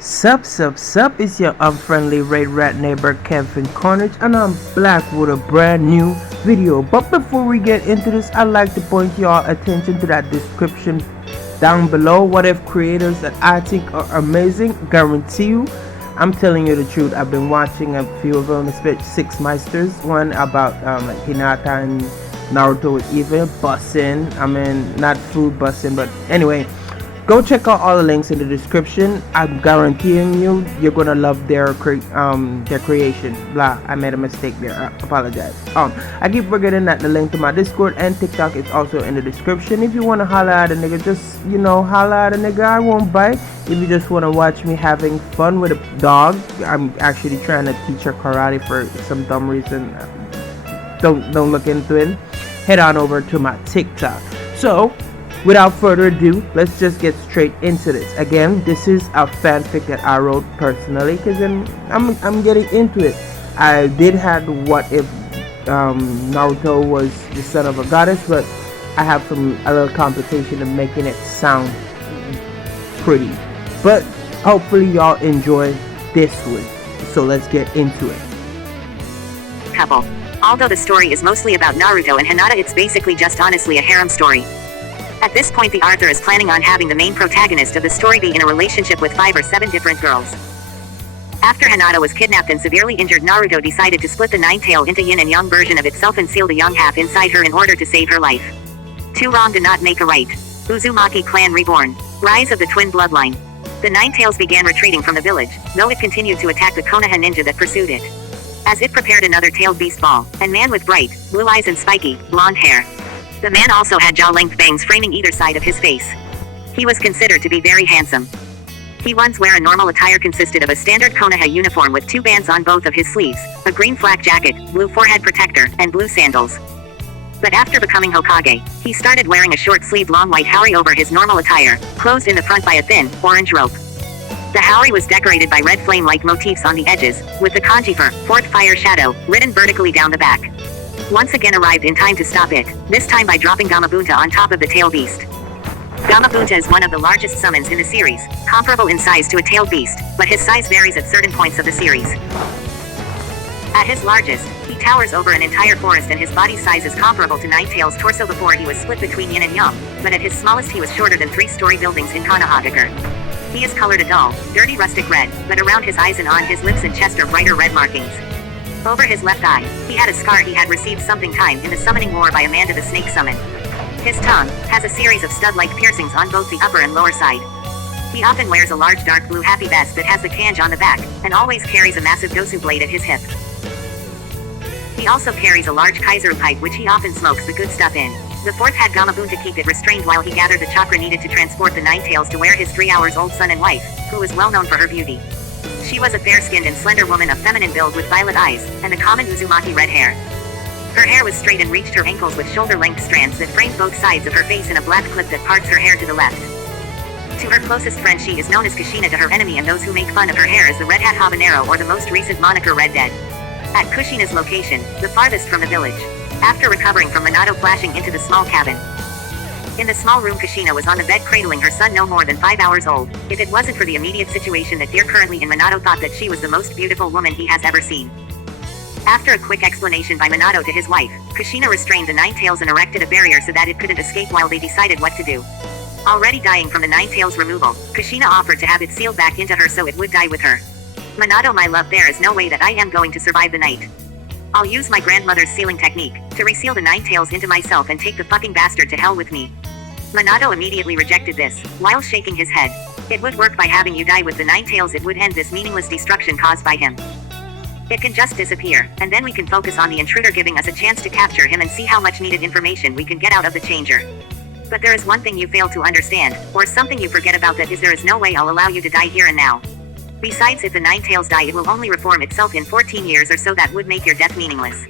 Sup, it's your unfriendly red rat neighbor Kevin Carnage, and I'm back with a brand new video. But before we get into this, I'd like to point your attention to that description down below. What if creators that I think are amazing? Guarantee you, I'm telling you the truth. I've been watching a few of them, especially Six Meisters, one about like Hinata and Naruto with even bussin'. I mean, not food bussin', but anyway. Go check out all the links in the description. I'm guaranteeing you, you're gonna love their creation. Blah, I made a mistake there. I apologize. I keep forgetting that the link to my Discord and TikTok is also in the description. If you wanna holla at a nigga, just holla at a nigga. I won't bite. If you just wanna watch me having fun with a dog, I'm actually trying to teach her karate for some dumb reason. Don't look into it. Head on over to my TikTok. So, without further ado, let's just get straight into this. Again, this is a fanfic that I wrote personally because I'm getting into it. I did have what if Naruto was the son of a goddess, but I have a little complication of making it sound pretty. But hopefully y'all enjoy this one. So let's get into it. Couple. Although the story is mostly about Naruto and Hinata, it's basically just honestly a harem story. At this point, the author is planning on having the main protagonist of the story be in a relationship with 5 or 7 different girls. After Hinata was kidnapped and severely injured, Naruto decided to split the nine-tail into yin and yang version of itself and seal the young half inside her in order to save her life. Too wrong to not make a right. Uzumaki clan reborn. Rise of the twin bloodline. The nine-tails began retreating from the village, though it continued to attack the Konoha ninja that pursued it. As it prepared another tailed beast ball, and man with bright, blue eyes and spiky, blonde hair. The man also had jaw-length bangs framing either side of his face. He was considered to be very handsome. He once wear a normal attire consisted of a standard Konoha uniform with 2 bands on both of his sleeves, a green flak jacket, blue forehead protector, and blue sandals. But after becoming Hokage, he started wearing a short-sleeved long white haori over his normal attire, closed in the front by a thin, orange rope. The haori was decorated by red flame-like motifs on the edges, with the kanji for, fourth fire shadow, written vertically down the back. Once again arrived in time to stop it, this time by dropping Gamabunta on top of the tail beast. Gamabunta is one of the largest summons in the series, comparable in size to a tailed beast, but his size varies at certain points of the series. At his largest, he towers over an entire forest and his body size is comparable to Nine-Tails' torso before he was split between yin and yang, but at his smallest he was shorter than 3-story buildings in Konohagakure. He is colored a dull, dirty rustic red, but around his eyes and on his lips and chest are brighter red markings. Over his left eye, he had a scar. He had received something kind in the summoning war by Amanda the Snake Summon. His tongue has a series of stud-like piercings on both the upper and lower side. He often wears a large dark blue happy vest that has the kanji on the back, and always carries a massive dosu blade at his hip. He also carries a large kaizeru pipe which he often smokes the good stuff in. The fourth had Gamabunta keep it restrained while he gathered the chakra needed to transport the nine-tails to where his 3-hours-old son and wife, who was well known for her beauty. She was a fair-skinned and slender woman of feminine build with violet eyes, and the common Uzumaki red hair. Her hair was straight and reached her ankles with shoulder-length strands that framed both sides of her face in a black clip that parts her hair to the left. To her closest friend she is known as Kushina, to her enemy and those who make fun of her hair as the Red Hat Habanero or the most recent moniker Red Dead. At Kushina's location, the farthest from the village. After recovering from Minato flashing into the small cabin. In the small room, Kushina was on the bed cradling her son no more than 5 hours old. If it wasn't for the immediate situation that dear currently in, Minato thought that she was the most beautiful woman he has ever seen. After a quick explanation by Minato to his wife, Kushina restrained the nine-tails and erected a barrier so that it couldn't escape while they decided what to do. Already dying from the nine-tails removal, Kushina offered to have it sealed back into her so it would die with her. Minato, my love, there is no way that I am going to survive the night. I'll use my grandmother's sealing technique, to reseal the nine-tails into myself and take the fucking bastard to hell with me. Minato immediately rejected this, while shaking his head. It would work by having you die with the nine-tails. It would end this meaningless destruction caused by him. It can just disappear, and then we can focus on the intruder, giving us a chance to capture him and see how much needed information we can get out of the changer. But there is one thing you fail to understand, or something you forget about, that is there is no way I'll allow you to die here and now. Besides, if the nine-tails die it will only reform itself in 14 years or so. That would make your death meaningless.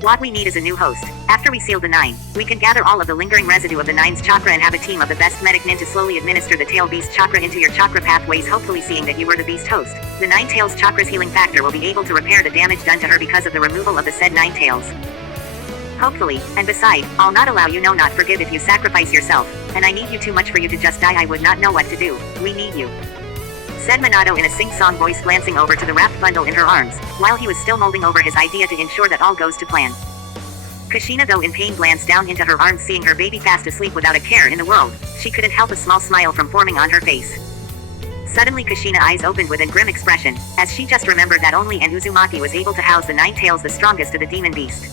What we need is a new host. After we seal the 9, we can gather all of the lingering residue of the 9's chakra and have a team of the best medic nin to slowly administer the tail beast chakra into your chakra pathways, hopefully seeing that you were the beast host. The 9-tails chakra's healing factor will be able to repair the damage done to her because of the removal of the said 9-tails. Hopefully, and beside, I'll not allow you, no, not forgive if you sacrifice yourself, and I need you too much for you to just die. I would not know what to do. We need you," said Minato in a sing-song voice, glancing over to the wrapped bundle in her arms, while he was still molding over his idea to ensure that all goes to plan. Kushina, though in pain, glanced down into her arms, seeing her baby fast asleep without a care in the world. She couldn't help a small smile from forming on her face. Suddenly Kushina's eyes opened with a grim expression, as she just remembered that only an Uzumaki was able to house the 9 tails, the strongest of the demon beast.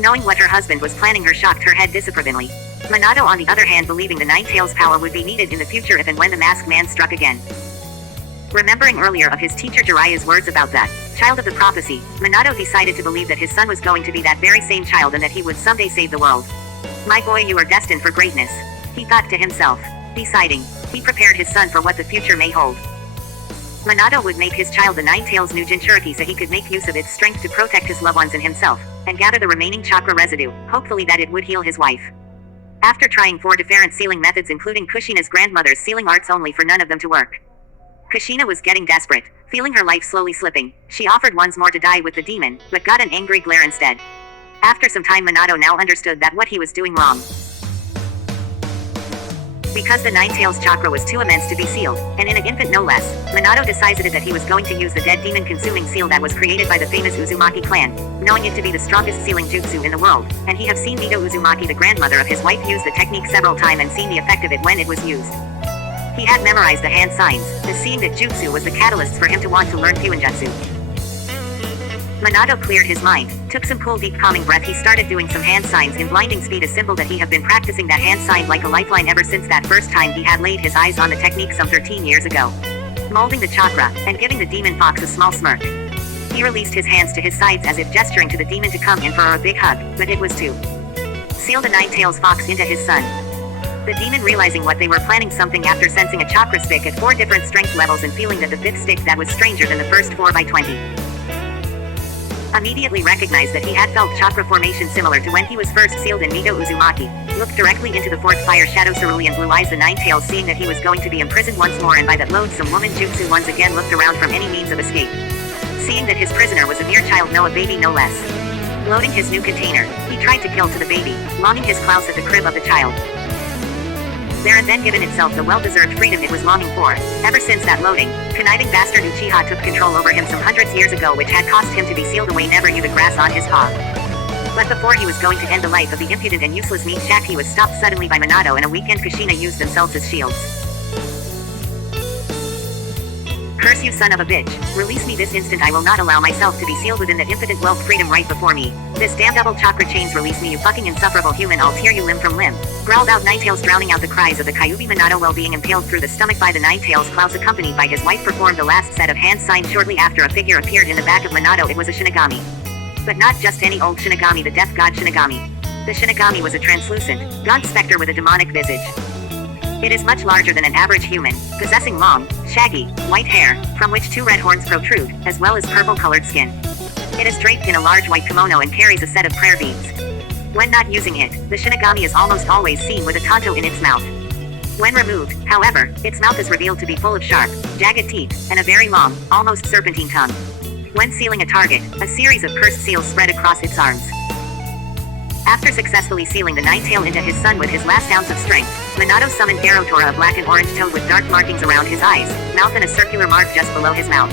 Knowing what her husband was planning, her shocked her head disapprovingly. Minato, on the other hand, believing the 9 tails power would be needed in the future if and when the masked man struck again. Remembering earlier of his teacher Jiraiya's words about that child of the prophecy, Minato decided to believe that his son was going to be that very same child and that he would someday save the world. "My boy, you are destined for greatness," he thought to himself. Deciding, he prepared his son for what the future may hold. Minato would make his child the 9 tails new Jinchuriki so he could make use of its strength to protect his loved ones and himself, and gather the remaining chakra residue, hopefully that it would heal his wife. After trying 4 different sealing methods, including Kushina's grandmother's sealing arts, only for none of them to work. Kushina was getting desperate, feeling her life slowly slipping. She offered once more to die with the demon, but got an angry glare instead. After some time, Minato now understood that what he was doing wrong. Because the 9 tails chakra was too immense to be sealed, and in an infant no less, Minato decided that he was going to use the dead demon consuming seal that was created by the famous Uzumaki clan, knowing it to be the strongest sealing jutsu in the world, and he have seen Mito Uzumaki, the grandmother of his wife, use the technique several times and seen the effect of it when it was used. He had memorized the hand signs, and seeing that jutsu was the catalyst for him to want to learn Fuinjutsu. Minato cleared his mind, took some cool deep calming breath. He started doing some hand signs in blinding speed, a symbol that he have been practicing that hand sign like a lifeline ever since that first time he had laid his eyes on the technique some 13 years ago. Molding the chakra, and giving the demon fox a small smirk. He released his hands to his sides as if gesturing to the demon to come in for a big hug, but it was to seal the 9 tails fox into his son. The demon, realizing what they were planning something after sensing a chakra stick at 4 different strength levels and feeling that the 5th stick that was stranger than the first 4 by 20. Immediately recognized that he had felt chakra formation similar to when he was first sealed in Mito Uzumaki, looked directly into the 4th fire shadow cerulean blue eyes, the 9 tails, seeing that he was going to be imprisoned once more, and by that loathsome woman jutsu once again looked around from any means of escape. Seeing that his prisoner was a mere child, no, a baby no less. Loading his new container, he tried to kill to the baby, longing his claws at the crib of the child. There and then given itself the well-deserved freedom it was longing for. Ever since that loading, conniving bastard Uchiha took control over him some hundreds years ago, which had cost him to be sealed away, never knew the grass on his paw. But before he was going to end the life of the impudent and useless meat shack, he was stopped suddenly by Minato and a weekend Kushina used themselves as shields. "Curse you, son of a bitch. Release me this instant. I will not allow myself to be sealed within that impotent wealth freedom right before me. This damn double chakra chains, release me, you fucking insufferable human. I'll tear you limb from limb," growled out 9 tails, drowning out the cries of the Kyuubi. Minato, while being impaled through the stomach by the 9 tails claws accompanied by his wife, performed the last set of hand signs. Shortly after, a figure appeared in the back of Minato. It was a Shinigami. But not just any old Shinigami, the death god Shinigami. The Shinigami was a translucent, gaunt specter with a demonic visage. It is much larger than an average human, possessing long, shaggy, white hair, from which 2 red horns protrude, as well as purple-colored skin. It is draped in a large white kimono and carries a set of prayer beads. When not using it, the Shinigami is almost always seen with a tanto in its mouth. When removed, however, its mouth is revealed to be full of sharp, jagged teeth, and a very long, almost serpentine tongue. When sealing a target, a series of cursed seals spread across its arms. After successfully sealing the 9 tail into his son with his last ounce of strength, Minato summoned Garotora, a black and orange toad with dark markings around his eyes, mouth, and a circular mark just below his mouth.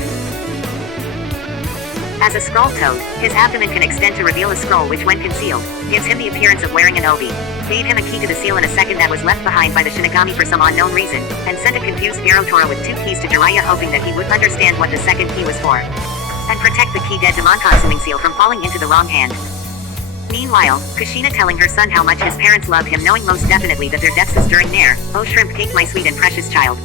As a scroll toad, his abdomen can extend to reveal a scroll which, when concealed, gives him the appearance of wearing an obi. Gave him a key to the seal in a second that was left behind by the Shinigami for some unknown reason, and sent a confused Garotora with 2 keys to Jiraiya, hoping that he would understand what the second key was for, and protect the key dead demon-consuming seal from falling into the wrong hand. Meanwhile, Kushina telling her son how much his parents love him, knowing most definitely that their deaths is drawing near. "Oh shrimp cake, my sweet and precious child.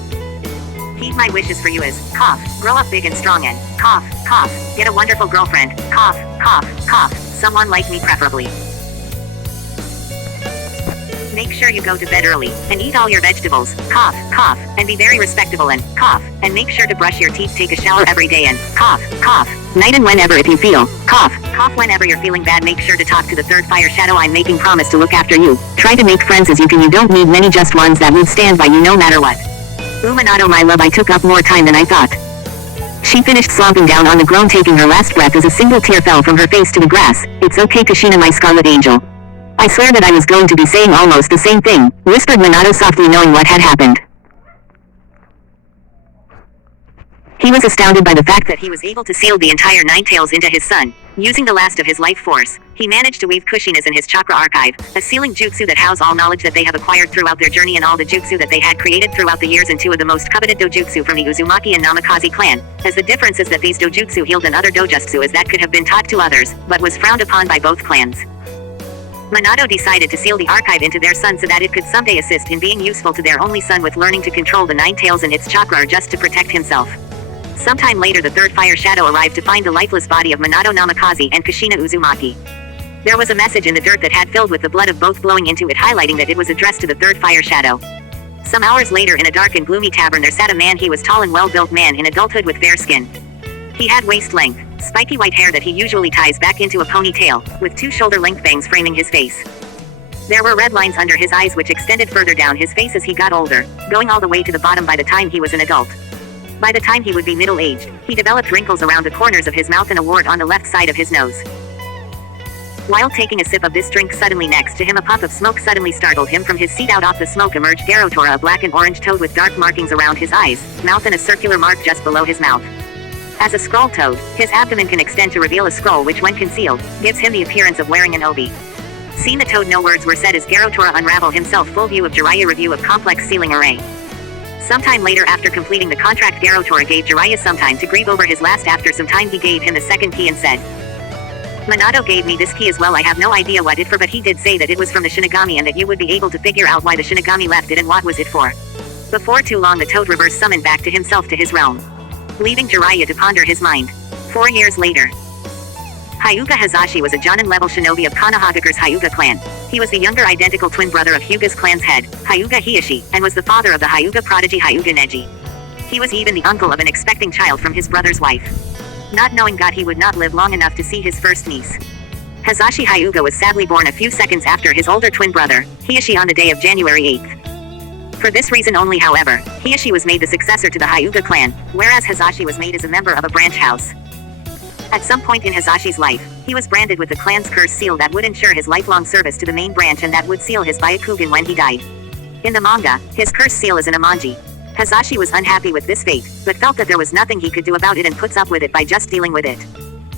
Heed my wishes for you is, cough, grow up big and strong and, cough, cough, get a wonderful girlfriend, cough, cough, cough, someone like me preferably. Make sure you go to bed early, and eat all your vegetables, cough, cough, and be very respectable and, cough, and make sure to brush your teeth, take a shower every day and, cough, cough, night and whenever if you feel, cough, cough whenever you're feeling bad. Make sure to talk to the 3rd fire shadow. I'm making promise to look after you. Try to make friends as you can. You don't need many, just ones that would stand by you no matter what. Minato, my love, I took up more time than I thought." She finished slumping down on the ground, taking her last breath as a single tear fell from her face to the grass. "It's okay, Kushina, my scarlet angel. I swear that I was going to be saying almost the same thing, whispered Minato softly, knowing what had happened. He was astounded by the fact that he was able to seal the entire Nine Tails into his son. Using the last of his life force, he managed to weave Kushinas in his chakra archive, a sealing jutsu that housed all knowledge that they have acquired throughout their journey and all the jutsu that they had created throughout the years into the most coveted dojutsu from the Uzumaki and Namikaze clan, as the difference is that these dojutsu healed another dojutsu as that could have been taught to others, but was frowned upon by both clans. Minato decided to seal the archive into their son so that it could someday assist in being useful to their only son with learning to control the Nine Tails and its chakra, or just to protect himself. Sometime later, the third fire shadow arrived to find the lifeless body of Minato Namikaze and Kushina Uzumaki. There was a message in the dirt that had filled with the blood of both glowing into it, highlighting that it was addressed to the third fire shadow. Some hours later, in a dark and gloomy tavern, there sat a man. He was tall and well-built man in adulthood with fair skin. He had waist-length, spiky white hair that he usually ties back into a ponytail, with 2 shoulder-length bangs framing his face. There were red lines under his eyes which extended further down his face as he got older, going all the way to the bottom by the time he was an adult. By the time he would be middle-aged, he developed wrinkles around the corners of his mouth and a wart on the left side of his nose. While taking a sip of this drink, suddenly next to him a puff of smoke suddenly startled him from his seat. Out of the smoke emerged Garotora, a black and orange toad with dark markings around his eyes, mouth and a circular mark just below his mouth. As a scroll toad, his abdomen can extend to reveal a scroll which, when concealed, gives him the appearance of wearing an obi. Seeing the toad, no words were said as Garotora unraveled himself. Full view of Jiraiya. Review of complex sealing array. Sometime later, after completing the contract, Garotora gave Jiraiya some time to grieve over his last. After some time, he gave him the second key and said, "Minato gave me this key as well. I have no idea what it for, but he did say that it was from the Shinigami and that you would be able to figure out why the Shinigami left it and what was it for." Before too long, the toad reverse summoned back to himself to his realm, leaving Jiraiya to ponder his mind. 4 years later, Hyuga Hazashi was a Jonin-level shinobi of Konohagakure's Hyuga clan. He was the younger identical twin brother of Hyuga's clan's head, Hyuga Hiyashi, and was the father of the Hyuga prodigy Hyuga Neji. He was even the uncle of an expecting child from his brother's wife. Not knowing God, he would not live long enough to see his first niece. Hazashi Hyuga was sadly born a few seconds after his older twin brother, Hiyashi, on the day of January 8th. For this reason only, however, Hiyashi was made the successor to the Hyuga clan, whereas Hazashi was made as a member of a branch house. At some point in Hazashi's life, he was branded with the clan's curse seal that would ensure his lifelong service to the main branch and that would seal his Byakugan when he died. In the manga, his curse seal is an Amanji. Hazashi was unhappy with this fate, but felt that there was nothing he could do about it and puts up with it by just dealing with it.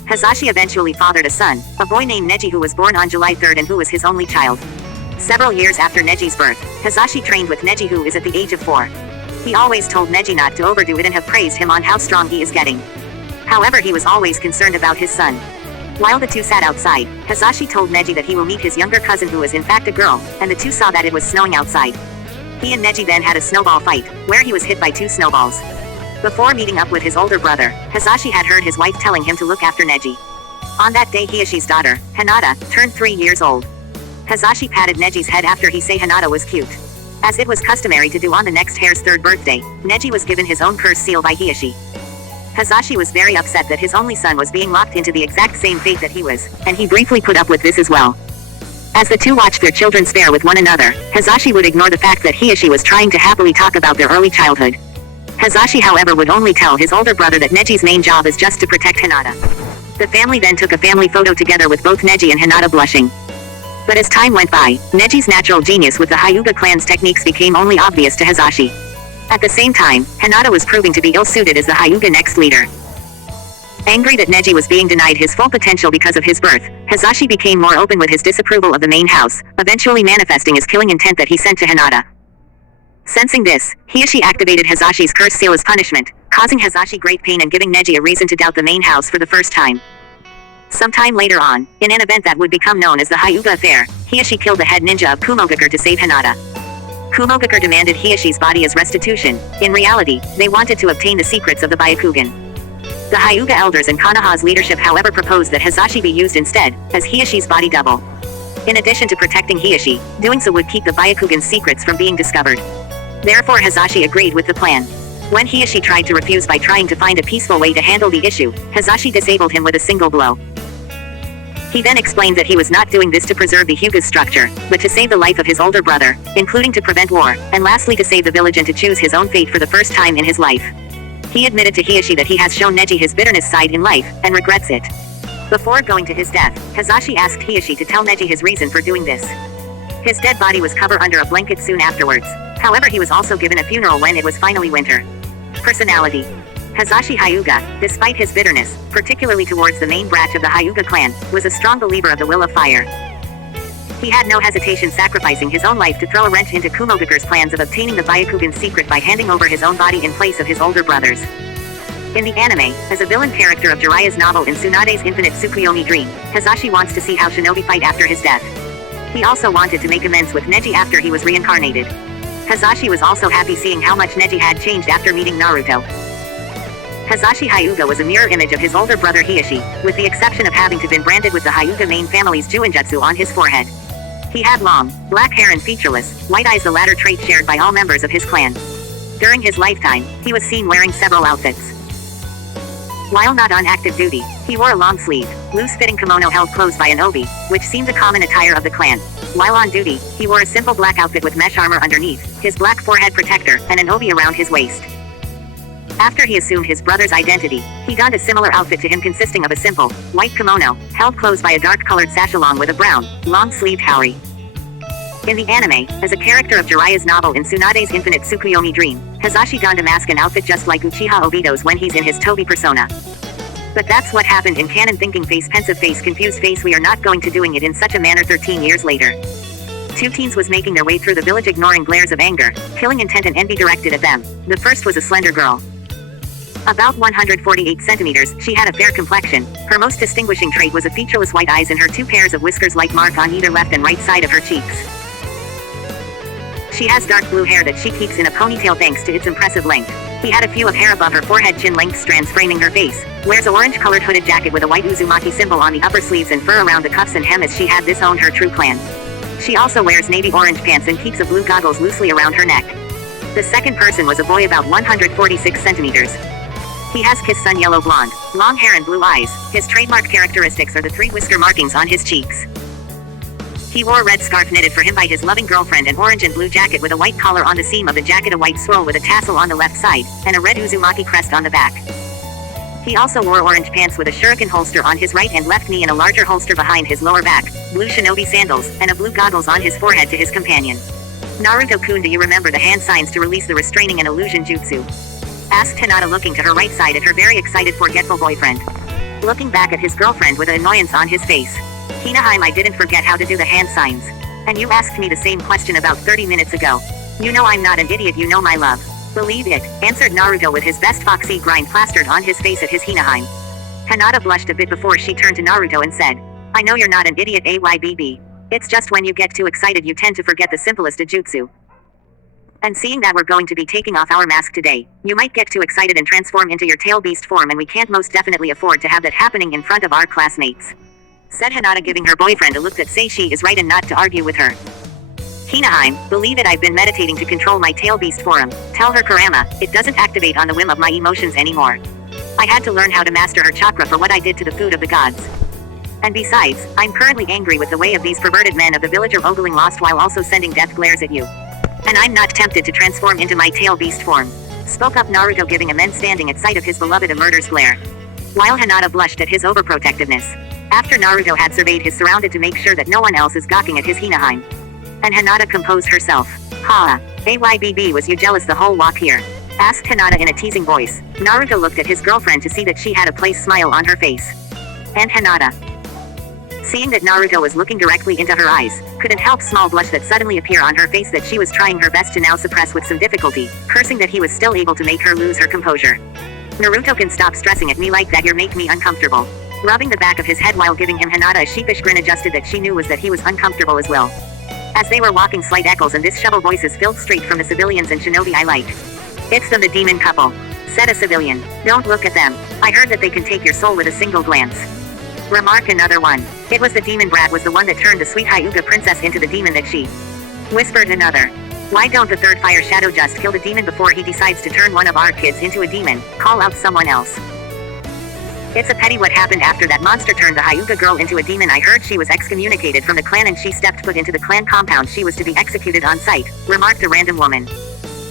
Hazashi eventually fathered a son, a boy named Neji, who was born on July 3rd and who was his only child. Several years after Neji's birth, Hazashi trained with Neji, who is at the age of 4. He always told Neji not to overdo it and have praised him on how strong he is getting. However, he was always concerned about his son. While the two sat outside, Hazashi told Neji that he will meet his younger cousin, who was in fact a girl, and the two saw that it was snowing outside. He and Neji then had a snowball fight, where he was hit by 2 snowballs. Before meeting up with his older brother, Hazashi had heard his wife telling him to look after Neji. On that day, Hiyashi's daughter, Hinata, turned 3 years old. Hazashi patted Neji's head after he said Hinata was cute. As it was customary to do on the next heir's 3rd birthday, Neji was given his own curse seal by Hiyashi. Hazashi was very upset that his only son was being locked into the exact same fate that he was, and he briefly put up with this as well. As the two watched their children spar with one another, Hazashi would ignore the fact that Hiyashi was trying to happily talk about their early childhood. Hazashi, however, would only tell his older brother that Neji's main job is just to protect Hinata. The family then took a family photo together with both Neji and Hinata blushing. But as time went by, Neji's natural genius with the Hyuga clan's techniques became only obvious to Hazashi. At the same time, Hinata was proving to be ill-suited as the Hyuga next leader. Angry that Neji was being denied his full potential because of his birth, Hazashi became more open with his disapproval of the main house, eventually manifesting his killing intent that he sent to Hinata. Sensing this, Hiyashi activated Hazashi's curse seal as punishment, causing Hazashi great pain and giving Neji a reason to doubt the main house for the first time. Sometime later on, in an event that would become known as the Hyuga Affair, Hiyashi killed the head ninja of Kumogakure to save Hinata. Kumogakure demanded Hiyashi's body as restitution. In reality, they wanted to obtain the secrets of the Byakugan. The Hyuga elders and Konoha's leadership, however, proposed that Hazashi be used instead, as Hiyashi's body double. In addition to protecting Hiyashi, doing so would keep the Byakugan's secrets from being discovered. Therefore, Hazashi agreed with the plan. When Hiyashi tried to refuse by trying to find a peaceful way to handle the issue, Hazashi disabled him with a single blow. He then explained that he was not doing this to preserve the Hyuga's structure, but to save the life of his older brother, including to prevent war, and lastly to save the village and to choose his own fate for the first time in his life. He admitted to Hiyashi that he has shown Neji his bitterness side in life, and regrets it. Before going to his death, Hazashi asked Hiyashi to tell Neji his reason for doing this. His dead body was covered under a blanket soon afterwards. However, he was also given a funeral when it was finally winter. Personality. Hazashi Hyuga, despite his bitterness, particularly towards the main branch of the Hyuga clan, was a strong believer of the will of fire. He had no hesitation sacrificing his own life to throw a wrench into Kumogakure's plans of obtaining the Byakugan's secret by handing over his own body in place of his older brothers. In the anime, as a villain character of Jiraiya's novel in Tsunade's Infinite Tsukuyomi Dream, Hazashi wants to see how shinobi fight after his death. He also wanted to make amends with Neji after he was reincarnated. Hazashi was also happy seeing how much Neji had changed after meeting Naruto. Hazashi Hyuga was a mirror image of his older brother Hiyashi, with the exception of having to been branded with the Hyuga main family's Juinjutsu on his forehead. He had long, black hair and featureless, white eyes, the latter trait shared by all members of his clan. During his lifetime, he was seen wearing several outfits. While not on active duty, he wore a long-sleeved, loose-fitting kimono held closed by an obi, which seemed the common attire of the clan. While on duty, he wore a simple black outfit with mesh armor underneath, his black forehead protector, and an obi around his waist. After he assumed his brother's identity, he donned a similar outfit to him consisting of a simple, white kimono, held closed by a dark-colored sash along with a brown, long-sleeved haori. In the anime, as a character of Jiraiya's novel in Tsunade's Infinite Tsukuyomi Dream, Hazashi donned a mask and outfit just like Uchiha Obito's when he's in his Tobi persona. But that's what happened in canon. Thinking face, pensive face, confused face. We are not going to doing it in such a manner. 13 years later, two teens was making their way through the village ignoring glares of anger, killing intent and envy directed at them. The first was a slender girl. About 148 centimeters, she had a fair complexion. Her most distinguishing trait was a featureless white eyes and her two pairs of whiskers like mark on either left and right side of her cheeks. She has dark blue hair that she keeps in a ponytail thanks to its impressive length. He had a few of hair above her forehead, chin-length strands framing her face. Wears a orange-colored hooded jacket with a white Uzumaki symbol on the upper sleeves and fur around the cuffs and hem as she had this owned her true clan. She also wears navy orange pants and keeps a blue goggles loosely around her neck. The second person was a boy about 146 centimeters. He has kiss sun yellow blonde, long hair and blue eyes. His trademark characteristics are the three whisker markings on his cheeks. He wore a red scarf knitted for him by his loving girlfriend, an orange and blue jacket with a white collar on the seam of the jacket, a white swirl with a tassel on the left side, and a red Uzumaki crest on the back. He also wore orange pants with a shuriken holster on his right and left knee and a larger holster behind his lower back, blue shinobi sandals, and a blue goggles on his forehead to his companion. Naruto-kun, do you remember the hand signs to release the restraining and illusion jutsu? Asked Hinata, looking to her right side at her very excited forgetful boyfriend. Looking back at his girlfriend with annoyance on his face. Hinaheim, I didn't forget how to do the hand signs. And you asked me the same question about 30 minutes ago. You know I'm not an idiot, you know my love. Believe it, answered Naruto with his best foxy grind plastered on his face at his Hinaheim. Hinata blushed a bit before she turned to Naruto and said, I know you're not an idiot, AYBB. It's just when you get too excited you tend to forget the simplest of jutsu. And seeing that we're going to be taking off our mask today, you might get too excited and transform into your tail beast form, and we can't most definitely afford to have that happening in front of our classmates. Said Hinata, giving her boyfriend a look that says she is right and not to argue with her. Hinaheim, believe it, I've been meditating to control my tail beast form. Tell her Kurama, it doesn't activate on the whim of my emotions anymore. I had to learn how to master her chakra for what I did to the food of the gods. And besides, I'm currently angry with the way of these perverted men of the village are ogling lost while also sending death glares at you. And I'm not tempted to transform into my tail beast form. Spoke up Naruto, giving immense standing at sight of his beloved a murder's glare. While Hinata blushed at his overprotectiveness. After Naruto had surveyed his surrounded to make sure that no one else is gawking at his Hinaheim. And Hinata composed herself. Ha! AYBB, was you jealous the whole walk here? Asked Hinata in a teasing voice. Naruto looked at his girlfriend to see that she had a place smile on her face. And Hinata, seeing that Naruto was looking directly into her eyes, couldn't help small blush that suddenly appear on her face that she was trying her best to now suppress with some difficulty, cursing that he was still able to make her lose her composure. Naruto, can stop stressing at me like that, you're make me uncomfortable. Rubbing the back of his head while giving him Hinata a sheepish grin adjusted that she knew was that he was uncomfortable as well. As they were walking, slight echoes and this shovel voices filled straight from the civilians and shinobi I like. It's them, the demon couple. Said a civilian. Don't look at them. I heard that they can take your soul with a single glance. Remark another one. It was the demon brat was the one that turned the sweet Hyuga princess into the demon that she. Whispered another. Why don't the third fire shadow just kill the demon before he decides to turn one of our kids into a demon? Call out someone else. It's a pity what happened after that monster turned the Hyuga girl into a demon. I heard she was excommunicated from the clan and she stepped foot into the clan compound. She was to be executed on sight, remarked a random woman.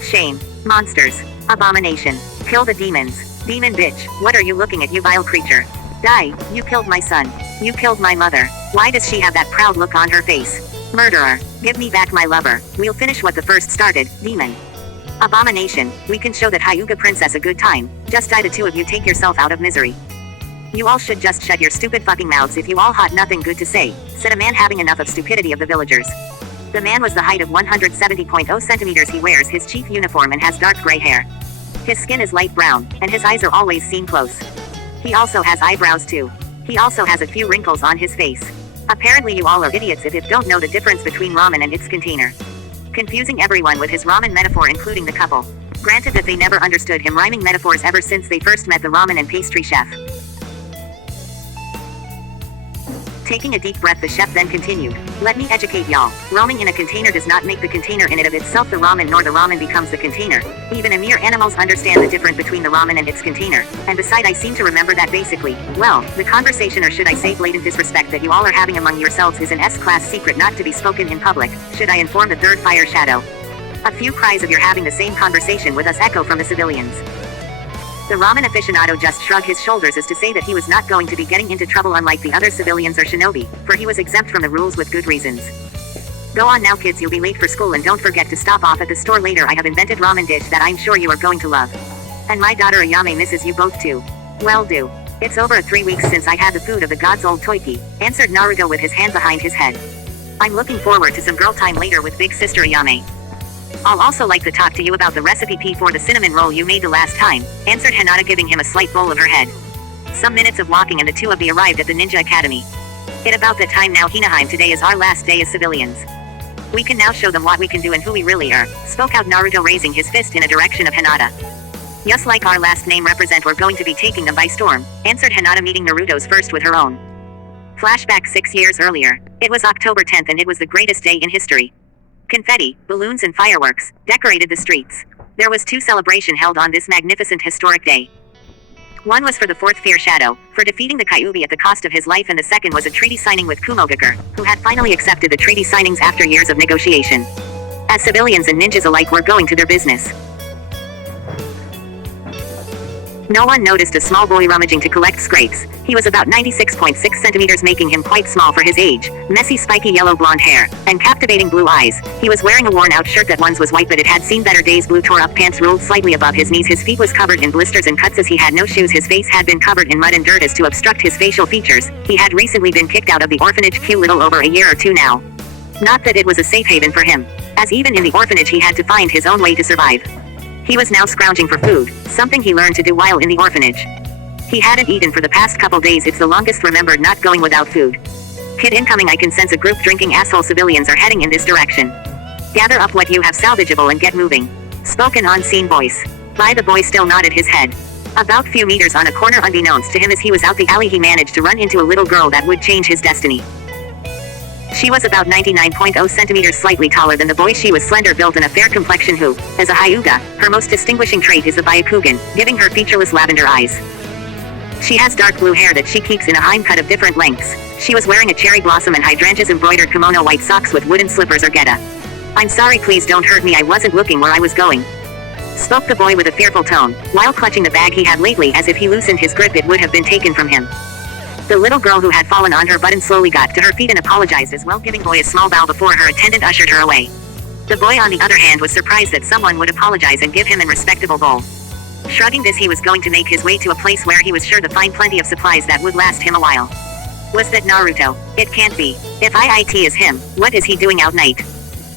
Shame. Monsters. Abomination. Kill the demons. Demon bitch, what are you looking at, you vile creature? Die, you killed my son. You killed my mother. Why does she have that proud look on her face? Murderer, give me back my lover. We'll finish what the first started, demon. Abomination, we can show that Hyuga princess a good time. Just die the two of you, take yourself out of misery. You all should just shut your stupid fucking mouths if you all had nothing good to say, said a man having enough of stupidity of the villagers. The man was the height of 170.0 centimeters. He wears his chief uniform and has dark gray hair. His skin is light brown, and his eyes are always seen close. He also has eyebrows too. He also has a few wrinkles on his face. Apparently you all are idiots if you don't know the difference between ramen and its container. Confusing everyone with his ramen metaphor, including the couple. Granted that they never understood him rhyming metaphors ever since they first met the ramen and pastry chef. Taking a deep breath, the chef then continued. Let me educate y'all. Roaming in a container does not make the container in and of itself the ramen, nor the ramen becomes the container. Even a mere animals understand the difference between the ramen and its container. And beside, I seem to remember that basically, well, the conversation, or should I say blatant disrespect, that you all are having among yourselves is an S-class secret not to be spoken in public. Should I inform the third fire shadow? A few cries of "you're having the same conversation with us" echo from the civilians. The ramen aficionado just shrugged his shoulders as to say that he was not going to be getting into trouble unlike the other civilians or shinobi, for he was exempt from the rules with good reasons. Go on now kids, you'll be late for school, and don't forget to stop off at the store later. I have invented ramen dish that I'm sure you are going to love. And my daughter Ayame misses you both too. Well do. It's over 3 weeks since I had the food of the gods, old Toiki, answered Naruto with his hand behind his head. I'm looking forward to some girl time later with big sister Ayame. I'll also like to talk to you about the recipe for the cinnamon roll you made the last time, answered Hinata, giving him a slight bowl of her head. Some minutes of walking and the two of you arrived at the ninja academy. It about that time now, Hinaheim. Today is our last day as civilians. We can now show them what we can do and who we really are, spoke out Naruto, raising his fist in a direction of Hinata. Just like our last name represent, we're going to be taking them by storm, answered Hinata, meeting Naruto's first with her own. Flashback 6 years earlier. It was October 10th and it was the greatest day in history. Confetti, balloons and fireworks decorated the streets. There was 2 celebrations held on this magnificent historic day. One was for the fourth Fear Shadow, for defeating the Kyuubi at the cost of his life, and the second was a treaty signing with Kumogakure, who had finally accepted the treaty signings after years of negotiation. As civilians and ninjas alike were going to their business, no one noticed a small boy rummaging to collect scrapes. He was about 96.6 centimeters, making him quite small for his age, messy spiky yellow blonde hair, and captivating blue eyes. He was wearing a worn-out shirt that once was white but it had seen better days. Blue tore-up pants rolled slightly above his knees. His feet was covered in blisters and cuts as he had no shoes. His face had been covered in mud and dirt as to obstruct his facial features. He had recently been kicked out of the orphanage little over a year or two now. Not that it was a safe haven for him, as even in the orphanage he had to find his own way to survive. He was now scrounging for food, something he learned to do while in the orphanage. He hadn't eaten for the past couple days. It's the longest remembered not going without food. Kid incoming. I can sense a group drinking. Asshole civilians are heading in this direction. Gather up what you have salvageable and get moving, spoke an on-scene voice. The boy still nodded his head. About few meters on a corner, unbeknownst to him as he was out the alley, he managed to run into a little girl that would change his destiny. She was about 99.0 centimeters, slightly taller than the boy. She was slender built and a fair complexion who, as a Hyuga, her most distinguishing trait is the Byakugan, giving her featureless lavender eyes. She has dark blue hair that she keeps in a hime cut of different lengths. She was wearing a cherry blossom and hydrangeas embroidered kimono, white socks with wooden slippers or geta. I'm sorry, please don't hurt me, I wasn't looking where I was going, spoke the boy with a fearful tone, while clutching the bag he had lately. As if he loosened his grip it would have been taken from him. The little girl, who had fallen on her button, slowly got to her feet and apologized as well, giving boy a small bow before her attendant ushered her away. The boy, on the other hand, was surprised that someone would apologize and give him a respectable bowl. Shrugging this, he was going to make his way to a place where he was sure to find plenty of supplies that would last him a while. Was that Naruto? It can't be. If it is him, what is he doing out night?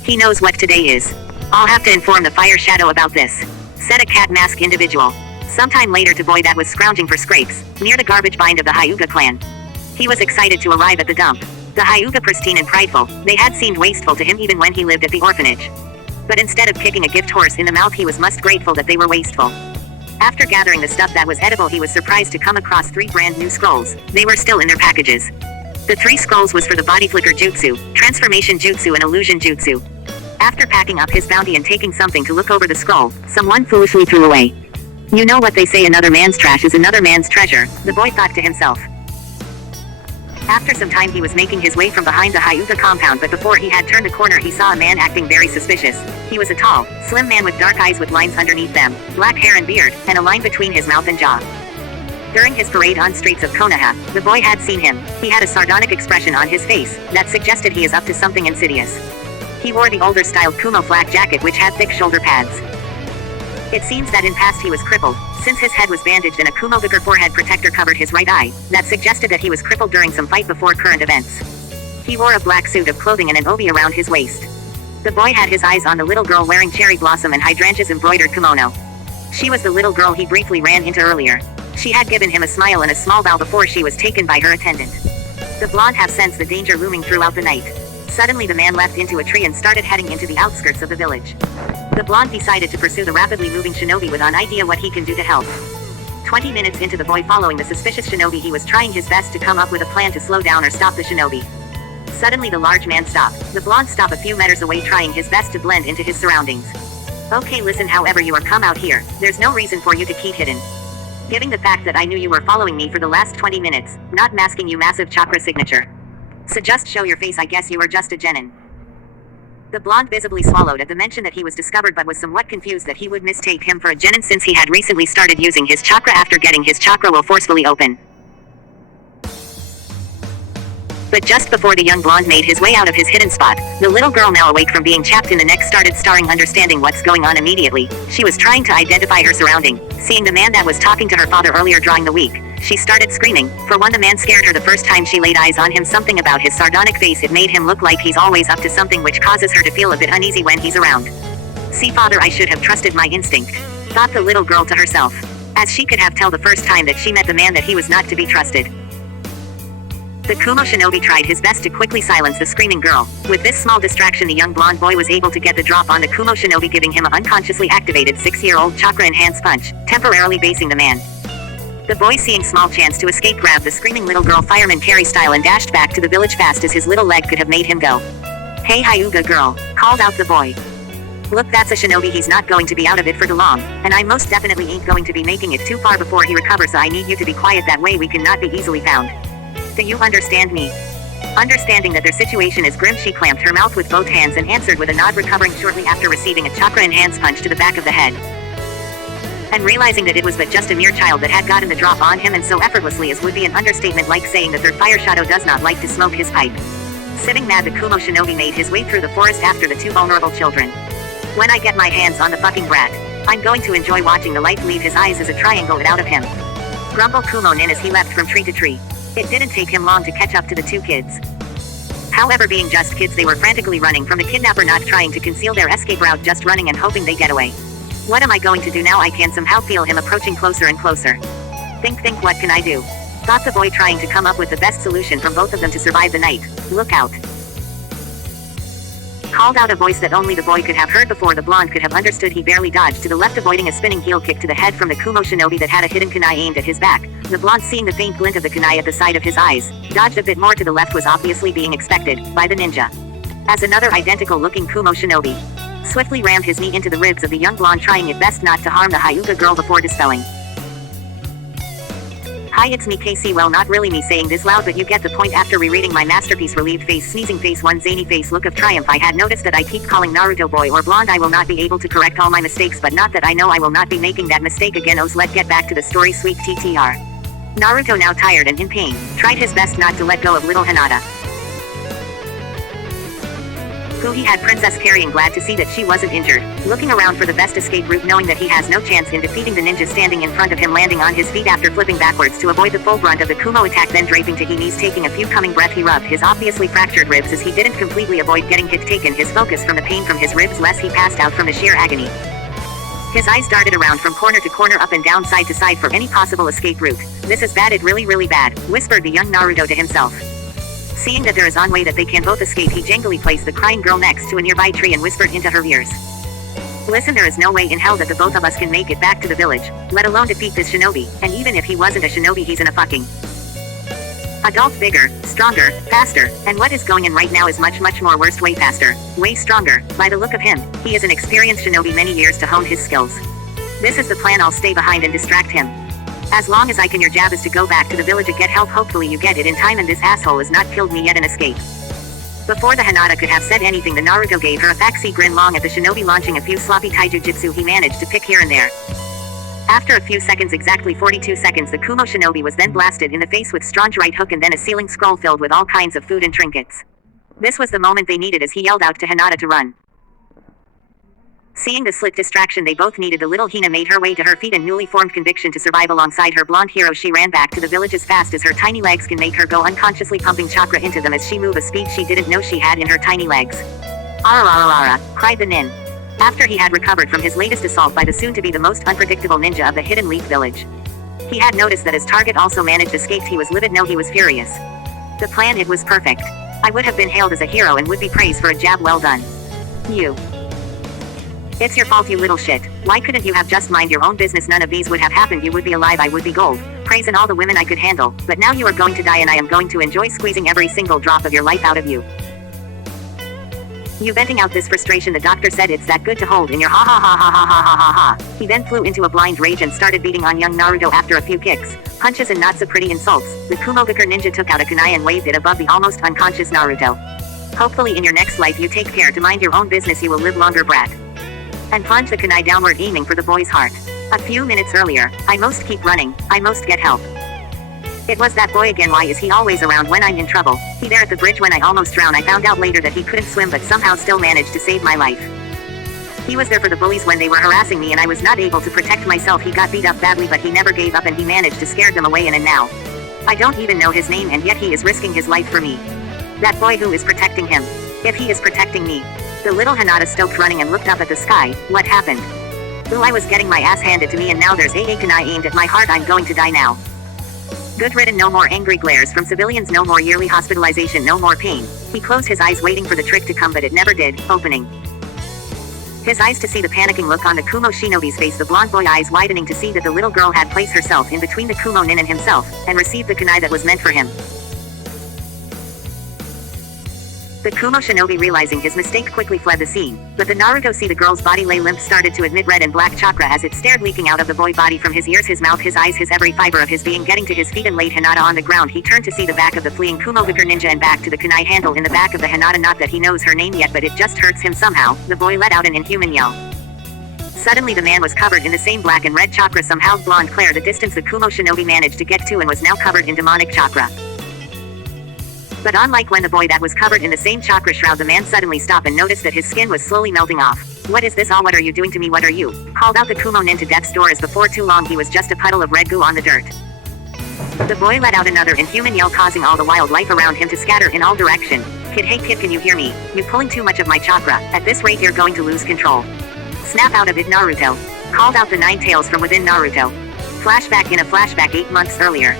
He knows what today is. I'll have to inform the fire shadow about this, said a cat mask individual. Sometime later, to boy that was scrounging for scrapes, near the garbage bind of the Hyuga clan. He was excited to arrive at the dump. The Hyuga, pristine and prideful, they had seemed wasteful to him even when he lived at the orphanage. But instead of kicking a gift horse in the mouth, he was most grateful that they were wasteful. After gathering the stuff that was edible, he was surprised to come across 3 brand new scrolls. They were still in their packages. The 3 scrolls was for the body flicker jutsu, transformation jutsu and illusion jutsu. After packing up his bounty and taking something to look over the scroll, someone foolishly threw away. You know what they say, another man's trash is another man's treasure, the boy thought to himself. After some time he was making his way from behind the Hyuga compound, but before he had turned the corner he saw a man acting very suspicious. He was a tall, slim man with dark eyes with lines underneath them, black hair and beard, and a line between his mouth and jaw. During his parade on streets of Konoha, the boy had seen him. He had a sardonic expression on his face that suggested he is up to something insidious. He wore the older style Kumo flak jacket which had thick shoulder pads. It seems that in past he was crippled, since his head was bandaged and a Kumo vigor forehead protector covered his right eye, that suggested that he was crippled during some fight before current events. He wore a black suit of clothing and an obi around his waist. The boy had his eyes on the little girl wearing cherry blossom and hydrangeas embroidered kimono. She was the little girl he briefly ran into earlier. She had given him a smile and a small bow before she was taken by her attendant. The blonde have sensed the danger looming throughout the night. Suddenly the man leapt into a tree and started heading into the outskirts of the village. The blonde decided to pursue the rapidly moving shinobi with an idea what he can do to help. 20 minutes into the boy following the suspicious shinobi, he was trying his best to come up with a plan to slow down or stop the shinobi. Suddenly the large man stopped. The blonde stopped a few meters away, trying his best to blend into his surroundings. Okay, listen, however you are come out here, there's no reason for you to keep hidden. Given the fact that I knew you were following me for the last 20 minutes, not masking you massive chakra signature. So just show your face, I guess you are just a genin. The blonde visibly swallowed at the mention that he was discovered, but was somewhat confused that he would mistake him for a genin since he had recently started using his chakra after getting his chakra will forcefully open. But just before the young blonde made his way out of his hidden spot, the little girl, now awake from being chapped in the neck, started starring understanding what's going on immediately. She was trying to identify her surrounding. Seeing the man that was talking to her father earlier drawing the week, she started screaming. For one, the man scared her the first time she laid eyes on him. Something about his sardonic face, it made him look like he's always up to something, which causes her to feel a bit uneasy when he's around. See, father, I should have trusted my instinct, thought the little girl to herself, as she could have tell the first time that she met the man that he was not to be trusted. The Kumo shinobi tried his best to quickly silence the screaming girl. With this small distraction, the young blonde boy was able to get the drop on the Kumo shinobi, giving him an unconsciously activated 6-year-old chakra enhanced punch, temporarily basing the man. The boy, seeing small chance to escape, grabbed the screaming little girl fireman carry style and dashed back to the village fast as his little leg could have made him go. Hey Hyuga girl, called out the boy. Look, that's a shinobi, he's not going to be out of it for too long, and I most definitely ain't going to be making it too far before he recovers, so I need you to be quiet, that way we cannot be easily found. Do you understand me? Understanding that their situation is grim, she clamped her mouth with both hands and answered with a nod, recovering shortly after receiving a chakra-enhanced punch to the back of the head. And realizing that it was but just a mere child that had gotten the drop on him, and so effortlessly as would be an understatement, like saying the third fire shadow does not like to smoke his pipe. Sitting mad, the Kumo shinobi made his way through the forest after the two vulnerable children. When I get my hands on the fucking brat, I'm going to enjoy watching the light leave his eyes as a triangle it out of him. Grumbled Kumo Nin as he leapt from tree to tree. It didn't take him long to catch up to the two kids. However, being just kids, they were frantically running from the kidnapper, not trying to conceal their escape route, just running and hoping they get away. What am I going to do now? I can somehow feel him approaching closer and closer. Think, what can I do? Thought the boy, trying to come up with the best solution for both of them to survive the night. Look out. Called out a voice that only the boy could have heard before the blonde could have understood. He barely dodged to the left, avoiding a spinning heel kick to the head from the Kumo shinobi that had a hidden kunai aimed at his back. The blonde, seeing the faint glint of the kunai at the side of his eyes, dodged a bit more to the left, was obviously being expected by the ninja. As another identical looking Kumo shinobi swiftly rammed his knee into the ribs of the young blonde, trying it best not to harm the Hyuga girl before dispelling. Hi, it's me KC. Well, not really me saying this loud, but you get the point. After rereading my masterpiece, relieved face, sneezing face, one zany face, look of triumph, I had noticed that I keep calling Naruto boy or blonde. I will not be able to correct all my mistakes, but not that I know I will not be making that mistake again. Let's get back to the story, sweet TTR. Naruto, now tired and in pain, tried his best not to let go of little Hinata, who he had princess carrying, glad to see that she wasn't injured, looking around for the best escape route, knowing that he has no chance in defeating the ninja standing in front of him, landing on his feet after flipping backwards to avoid the full brunt of the Kumo attack, then draping to his knees, taking a few coming breath. He rubbed his obviously fractured ribs as he didn't completely avoid getting hit, taken his focus from the pain from his ribs, lest he passed out from the sheer agony. His eyes darted around from corner to corner, up and down, side to side for any possible escape route. This is bad, it really bad, whispered the young Naruto to himself. Seeing that there is one way that they can both escape, he jangly placed the crying girl next to a nearby tree and whispered into her ears. Listen, there is no way in hell that the both of us can make it back to the village, let alone defeat this shinobi, and even if he wasn't a shinobi, he's in a fucking adult, bigger, stronger, faster, and what is going in right now is much more worse, way faster, way stronger. By the look of him, he is an experienced shinobi, many years to hone his skills. This is the plan, I'll stay behind and distract him. As long as I can. Your job is to go back to the village and get help. Hopefully you get it in time and this asshole is not killed me yet and escape. Before the Hinata could have said anything, the Naruto gave her a faxi grin long at the shinobi, launching a few sloppy taijutsu he managed to pick here and there. After a few seconds, exactly 42 seconds, the Kumo shinobi was then blasted in the face with strong right hook and then a ceiling scroll filled with all kinds of food and trinkets. This was the moment they needed as he yelled out to Hinata to run. Seeing the slit distraction they both needed, the little Hina made her way to her feet and newly formed conviction to survive alongside her blonde hero. She ran back to the village as fast as her tiny legs can make her go, unconsciously pumping chakra into them as she moved a speed she didn't know she had in her tiny legs. Arararara, cried the nin. After he had recovered from his latest assault by the soon-to-be the most unpredictable ninja of the Hidden Leaf village. He had noticed that his target also managed escaped. He was livid. No, he was furious. The plan, it was perfect. I would have been hailed as a hero and would be praised for a jab well done. You. It's your fault, you little shit. Why couldn't you have just mind your own business? None of these would have happened. You would be alive, I would be gold. Praise and all the women I could handle. But now you are going to die and I am going to enjoy squeezing every single drop of your life out of you. You venting out this frustration, the doctor said. It's that good to hold in your ha ha ha ha ha ha ha ha ha. He then flew into a blind rage and started beating on young Naruto. After a few kicks, punches and not so pretty insults, the Kumogakure ninja took out a kunai and waved it above the almost unconscious Naruto. Hopefully in your next life you take care to mind your own business, you will live longer, brat. And plunged the kunai downward, aiming for the boy's heart. A few minutes earlier, I must keep running, I must get help. It was that boy again. Why is he always around when I'm in trouble? He there at the bridge when I almost drowned. I found out later that he couldn't swim but somehow still managed to save my life. He was there for the bullies when they were harassing me and I was not able to protect myself. He got beat up badly but he never gave up and he managed to scare them away, and now I don't even know his name and yet he is risking his life for me. That boy, who is protecting him? If he is protecting me. The little Hinata stopped running and looked up at the sky. What happened? Ooh, I was getting my ass handed to me and now there's a kunai aimed at my heart. I'm going to die now. Good ridden. No more angry glares from civilians, no more yearly hospitalization, no more pain. He closed his eyes waiting for the trick to come but it never did, opening his eyes to see the panicking look on the Kumo shinobi's face, the blonde boy eyes widening to see that the little girl had placed herself in between the Kumo nin and himself, and received the kunai that was meant for him. The Kumo shinobi, realizing his mistake, quickly fled the scene, but the Naruto see the girl's body lay limp started to emit red and black chakra as it stared, leaking out of the boy body from his ears, his mouth, his eyes, his every fiber of his being. Getting to his feet and laid Hinata on the ground, he turned to see the back of the fleeing Kumogakure ninja and back to the kunai handle in the back of the Hinata. Not that he knows her name yet, but it just hurts him somehow. The boy let out an inhuman yell. Suddenly the man was covered in the same black and red chakra. Somehow blonde Claire the distance the Kumo shinobi managed to get to and was now covered in demonic chakra. But unlike when the boy that was covered in the same chakra shroud, the man suddenly stopped and noticed that his skin was slowly melting off. What is this all? What are you doing to me? What are you? Called out the Kumo nin to death's door as before too long he was just a puddle of red goo on the dirt. The boy let out another inhuman yell, causing all the wildlife around him to scatter in all direction. Kid, hey kid, can you hear me? You pulling too much of my chakra. At this rate you're going to lose control. Snap out of it, Naruto. Called out the nine tails from within Naruto. Flashback. In a flashback 8 months earlier.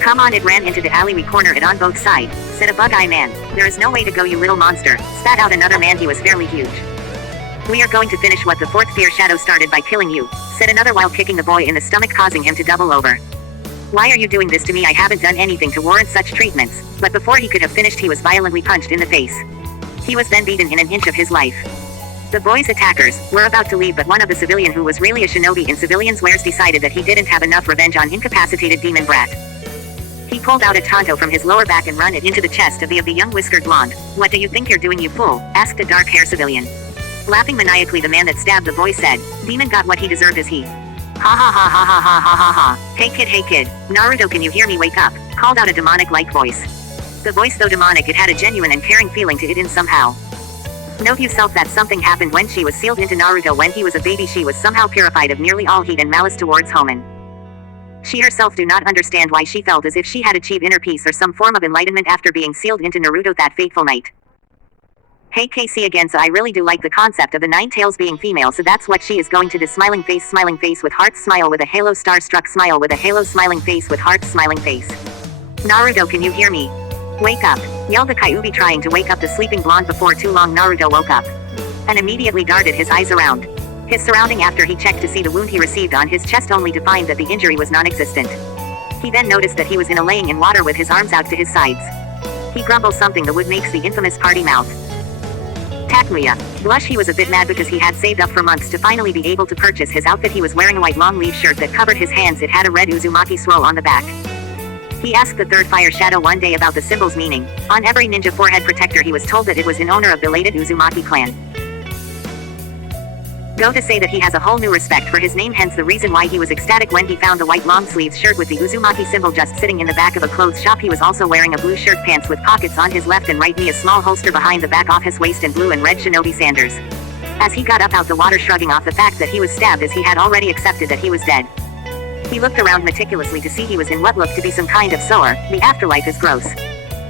Come on, it ran into the alley, we corner it on both sides, said a bug-eye man. There is no way to go, you little monster, spat out another man. He was fairly huge. We are going to finish what the fourth fear shadow started by killing you, said another while kicking the boy in the stomach, causing him to double over. Why are you doing this to me? I haven't done anything to warrant such treatments. But before he could have finished, he was violently punched in the face. He was then beaten in an inch of his life. The boy's attackers were about to leave, but one of the civilian, who was really a shinobi in civilian's wares, decided that he didn't have enough revenge on incapacitated demon brat. He pulled out a tanto from his lower back and run it into the chest of the young whiskered blonde. What do you think you're doing, you fool? Asked a dark-haired civilian. Laughing maniacally, the man that stabbed the boy said, Demon got what he deserved, is he? Ha ha ha ha ha ha ha ha ha. Hey kid, Naruto, can you hear me? Wake up, called out a demonic-like voice. The voice, though demonic, it had a genuine and caring feeling to it in somehow. Note yourself that something happened when she was sealed into Naruto. When he was a baby, she was somehow purified of nearly all hate and malice towards Homen. She herself do not understand why she felt as if she had achieved inner peace or some form of enlightenment after being sealed into Naruto that fateful night. Hey KC again, so I really do like the concept of the nine tails being female, so that's what she is going to do. Smiling face with heart, smile with a halo, star-struck smile with a halo, smiling face with heart, smiling face. Naruto, can you hear me? Wake up, yelled the Kyuubi, trying to wake up the sleeping blonde. Before too long Naruto woke up and immediately darted his eyes around his surrounding after he checked to see the wound he received on his chest, only to find that the injury was non-existent. He then noticed that he was laying in water with his arms out to his sides. He grumbled something that would makes the infamous party mouth. Takuya. Blush. He was a bit mad because he had saved up for months to finally be able to purchase his outfit. He was wearing a white long sleeve shirt that covered his hands. It had a red Uzumaki swirl on the back. He asked the third fire shadow one day about the symbol's meaning. On every ninja forehead protector he was told that it was in honor of belated Uzumaki clan. Go to say that he has a whole new respect for his name, hence the reason why he was ecstatic when he found the white long sleeves shirt with the Uzumaki symbol just sitting in the back of a clothes shop. He was also wearing a blue shirt pants with pockets on his left and right knee, a small holster behind the back of his waist, and blue and red shinobi sanders. As he got up out the water, shrugging off the fact that he was stabbed, as he had already accepted that he was dead. He looked around meticulously to see he was in what looked to be some kind of sewer. The afterlife is gross.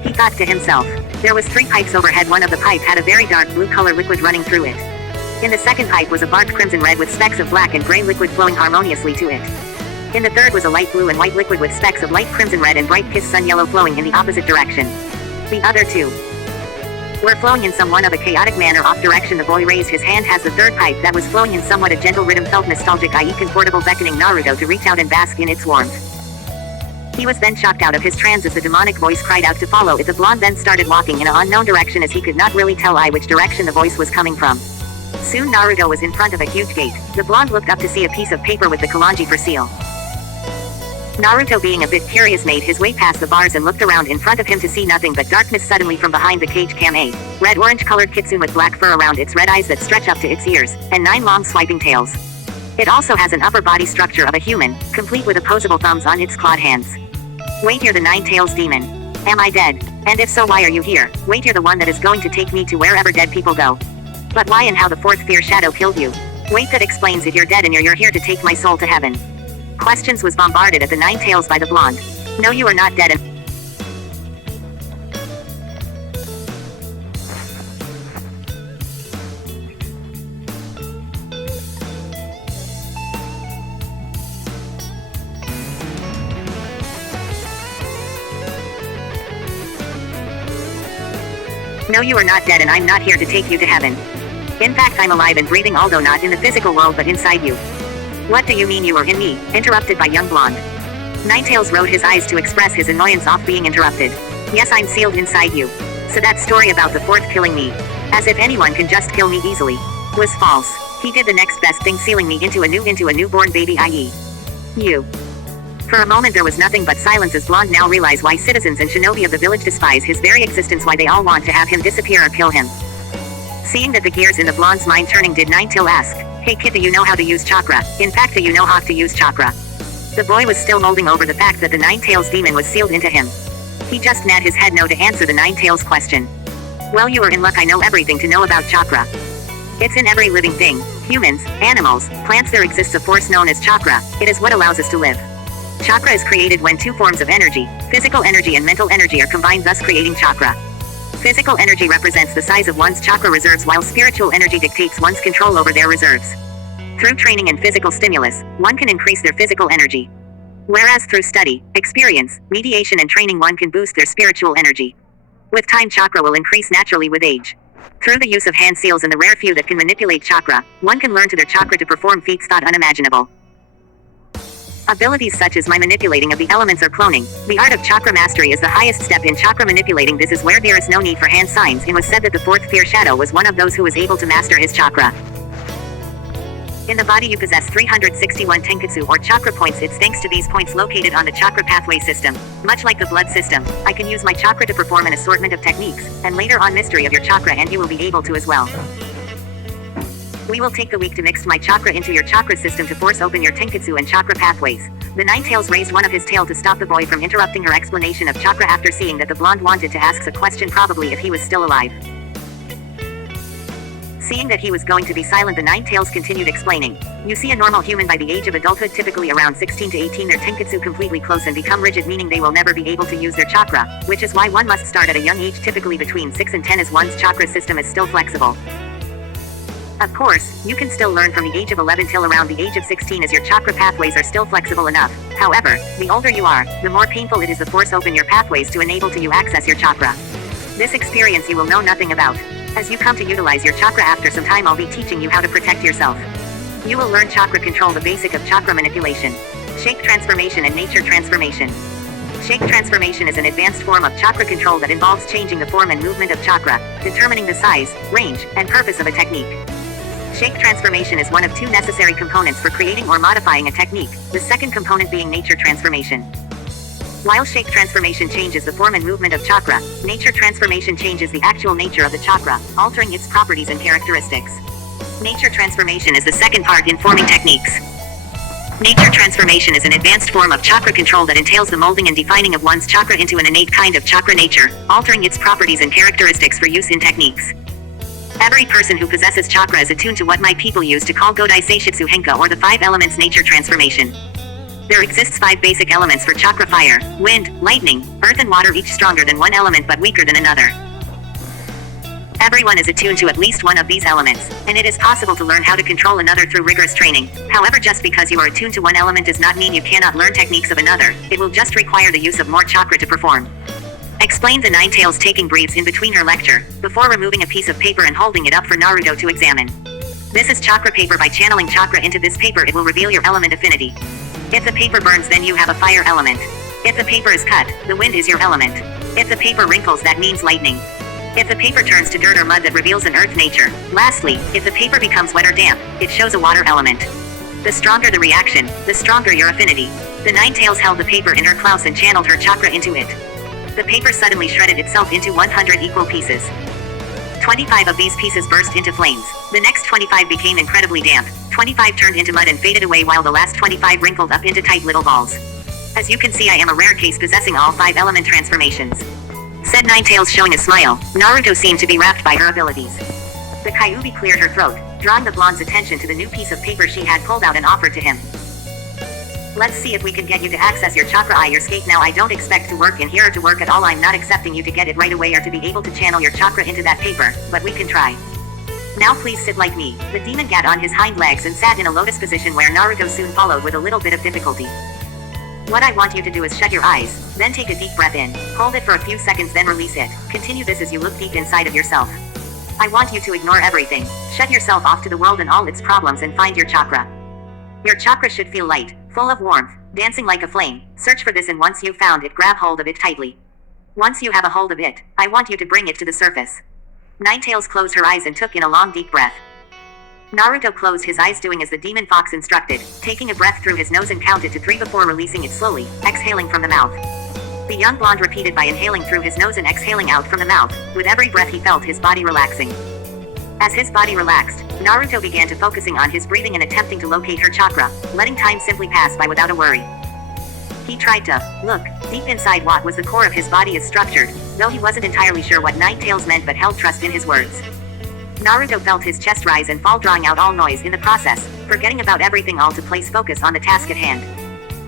He thought to himself. There was 3 pipes overhead. One of the pipe had a very dark blue color liquid running through it. In the second pipe was a bark crimson red with specks of black and gray liquid flowing harmoniously to it. In the third was a light blue and white liquid with specks of light crimson red and bright kiss sun yellow flowing in the opposite direction. The other 2 were flowing in somewhat of a chaotic manner off direction. The boy raised his hand as the third pipe that was flowing in somewhat a gentle rhythm felt nostalgic, i.e. comfortable, beckoning Naruto to reach out and bask in its warmth. He was then shocked out of his trance as the demonic voice cried out to follow it. The blonde then started walking in an unknown direction, as he could not really tell which direction the voice was coming from. Soon Naruto was in front of a huge gate. The blonde looked up to see a piece of paper with the kanji for seal. Naruto, being a bit curious, made his way past the bars and looked around in front of him to see nothing but darkness. Suddenly from behind the cage came a red-orange colored kitsune with black fur around its red eyes that stretch up to its ears, and 9 long swiping tails. It also has an upper body structure of a human, complete with opposable thumbs on its clawed hands. Wait, you're the 9 tails demon. Am I dead? And if so, why are you here? Wait, you're the one that is going to take me to wherever dead people go. But why and how the 4th fear shadow killed you? Wait, that explains it. You're dead and you're here to take my soul to heaven. Questions was bombarded at the 9 tails by the blonde. No, you are not dead, and no, you are not dead, and I'm not here to take you to heaven. In fact, I'm alive and breathing, although not in the physical world but inside you. What do you mean you are in me? Interrupted by young blonde. Ninetails rolled his eyes to express his annoyance off being interrupted. Yes, I'm sealed inside you. So that story about the 4th killing me, as if anyone can just kill me easily, was false. He did the next best thing, sealing me into a newborn baby, i.e. you. For a moment there was nothing but silence, as blonde now realized why citizens and shinobi of the village despise his very existence, why they all want to have him disappear or kill him. Seeing that the gears in the blonde's mind turning, did Ninetail ask, "Hey kid, do you know how to use chakra? In fact, do you know how to use chakra?" The boy was still molding over the fact that the 9 tails demon was sealed into him. He just nodded his head no to answer the 9 tails question. Well, you are in luck. I know everything to know about chakra. It's in every living thing, humans, animals, plants. There exists a force known as chakra. It is what allows us to live. Chakra is created when 2 forms of energy, physical energy and mental energy, are combined, thus creating chakra. Physical energy represents the size of one's chakra reserves, while spiritual energy dictates one's control over their reserves. Through training and physical stimulus, one can increase their physical energy. Whereas through study, experience, mediation and training, one can boost their spiritual energy. With time, chakra will increase naturally with age. Through the use of hand seals and the rare few that can manipulate chakra, one can learn to their chakra to perform feats thought unimaginable. Abilities such as manipulating of the elements or cloning. The art of chakra mastery is the highest step in chakra manipulating. This is where there is no need for hand signs. It was said that the 4th fear shadow was one of those who was able to master his chakra. In the body you possess 361 tenketsu or chakra points. It's thanks to these points located on the chakra pathway system. Much like the blood system, I can use my chakra to perform an assortment of techniques, and later on mystery of your chakra, and you will be able to as well. We will take the week to mix my chakra into your chakra system to force open your tenketsu and chakra pathways. The 9 tails raised one of his tail to stop the boy from interrupting her explanation of chakra after seeing that the blonde wanted to ask a question, probably if he was still alive. Seeing that he was going to be silent, the 9 tails continued explaining. You see, a normal human by the age of adulthood, typically around 16 to 18, their tenketsu completely close and become rigid, meaning they will never be able to use their chakra, which is why one must start at a young age, typically between 6 and 10, as one's chakra system is still flexible. Of course, you can still learn from the age of 11 till around the age of 16, as your chakra pathways are still flexible enough. However, the older you are, the more painful it is to force open your pathways to enable to you access your chakra. This experience you will know nothing about. As you come to utilize your chakra after some time, I'll be teaching you how to protect yourself. You will learn chakra control, the basic of chakra manipulation, shape transformation and nature transformation. Shape transformation is an advanced form of chakra control that involves changing the form and movement of chakra, determining the size, range, and purpose of a technique. Shape transformation is one of 2 necessary components for creating or modifying a technique, the second component being nature transformation. While shape transformation changes the form and movement of chakra, nature transformation changes the actual nature of the chakra, altering its properties and characteristics. Nature transformation is the second part in forming techniques. Nature transformation is an advanced form of chakra control that entails the molding and defining of one's chakra into an innate kind of chakra nature, altering its properties and characteristics for use in techniques. Every person who possesses chakra is attuned to what my people use to call Godai Seishitsu Henka, or the 5 elements nature transformation. There exists 5 basic elements for chakra: fire, wind, lightning, earth and water, each stronger than one element but weaker than another. Everyone is attuned to at least one of these elements, and it is possible to learn how to control another through rigorous training. However, just because you are attuned to one element does not mean you cannot learn techniques of another. It will just require the use of more chakra to perform. Explained the Nine Tails, taking breathes in between her lecture, before removing a piece of paper and holding it up for Naruto to examine. This is chakra paper. By channeling chakra into this paper, it will reveal your element affinity. If the paper burns, then you have a fire element. If the paper is cut, the wind is your element. If the paper wrinkles, that means lightning. If the paper turns to dirt or mud, that reveals an earth nature. Lastly, if the paper becomes wet or damp, it shows a water element. The stronger the reaction, the stronger your affinity. The Nine Tails held the paper in her clouse and channeled her chakra into it. The paper suddenly shredded itself into 100 equal pieces. 25 of these pieces burst into flames. The next 25 became incredibly damp. 25 turned into mud and faded away, while the last 25 wrinkled up into tight little balls. As you can see, I am a rare case possessing all 5 element transformations. Said Nine Tails, showing a smile. Naruto seemed to be rapt by her abilities. The Kyuubi cleared her throat, drawing the blonde's attention to the new piece of paper she had pulled out and offered to him. Let's see if we can get you to access your chakra your skate now. I don't expect to work in here or to work at all. I'm not accepting you to get it right away or to be able to channel your chakra into that paper, but we can try. Now please sit like me. The demon got on his hind legs and sat in a lotus position, where Naruto soon followed with a little bit of difficulty. What I want you to do is shut your eyes, then take a deep breath in, hold it for a few seconds, then release it. Continue this as you look deep inside of yourself. I want you to ignore everything, shut yourself off to the world and all its problems, and find your chakra. Your chakra should feel light, full of warmth, dancing like a flame. Search for this, and once you've found it, grab hold of it tightly. Once you have a hold of it, I want you to bring it to the surface. Nine Tails closed her eyes and took in a long deep breath. Naruto closed his eyes, doing as the demon fox instructed, taking a breath through his nose and counted to 3 before releasing it slowly, exhaling from the mouth. The young blonde repeated by inhaling through his nose and exhaling out from the mouth. With every breath he felt his body relaxing. As his body relaxed, Naruto began to focusing on his breathing and attempting to locate her chakra, letting time simply pass by without a worry. He tried to look deep inside what was the core of his body is structured, though he wasn't entirely sure what Nine Tails meant, but held trust in his words. Naruto felt his chest rise and fall, drawing out all noise in the process, forgetting about everything all to place focus on the task at hand.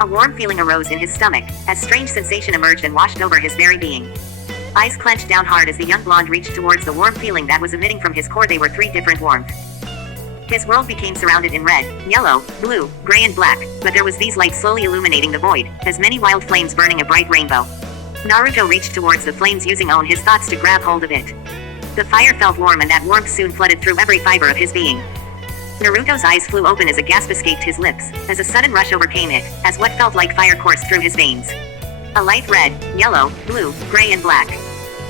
A warm feeling arose in his stomach, as strange sensation emerged and washed over his very being. Eyes clenched down hard as the young blonde reached towards the warm feeling that was emitting from his core. They were 3 different warmth. His world became surrounded in red, yellow, blue, gray and black, but there was these lights slowly illuminating the void, as many wild flames burning a bright rainbow. Naruto reached towards the flames, using on his thoughts to grab hold of it. The fire felt warm, and that warmth soon flooded through every fiber of his being. Naruto's eyes flew open as a gasp escaped his lips, as a sudden rush overcame it, as what felt like fire coursed through his veins. A light red, yellow, blue, gray and black